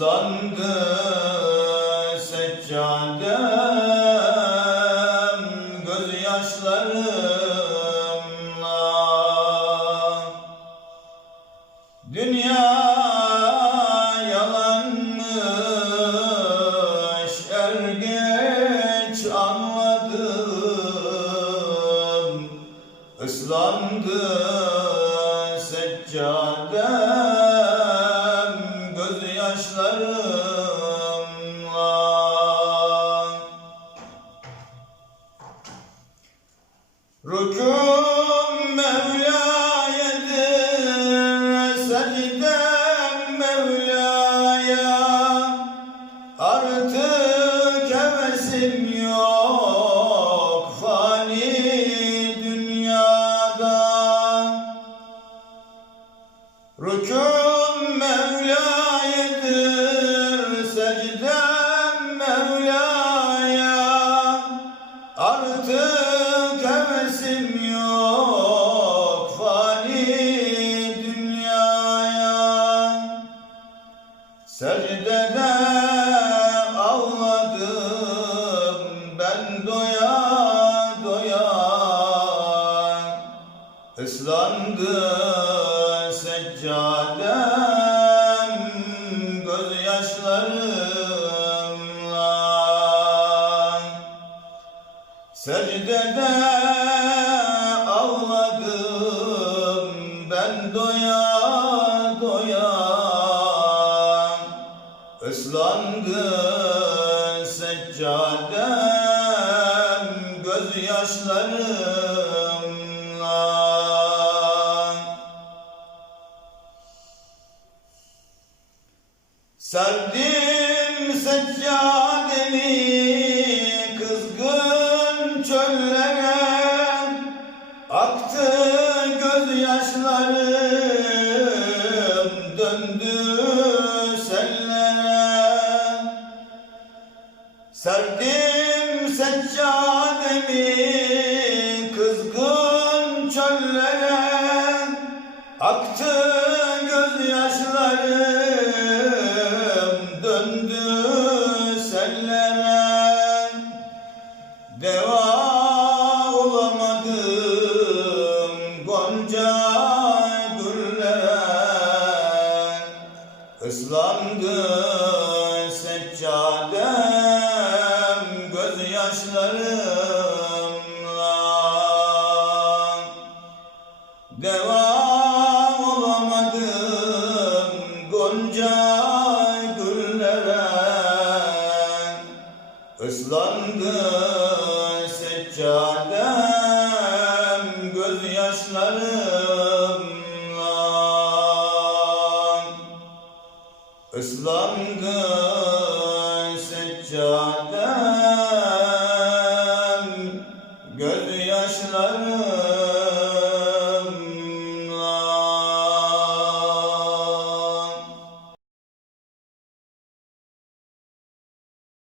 Islandı seccadem Gözyaşlarımla Dünya yalanmış er geç anladım. Islandı seccadem Rükûm Mevla'yadır, Islandı seccadem gözyaşlarımla. Secdede ağladım ben doya doya. Islandı seccadem gözyaşlarımla Serdim seccademi kızgın çöllere. Aktı gözyaşlarım döndü sellere. Serdim seccademi seccadem gözyaşlarımla Deva olamadım gonca güllere. Islandı seccadem gözyaşlarımla Islandı seccadem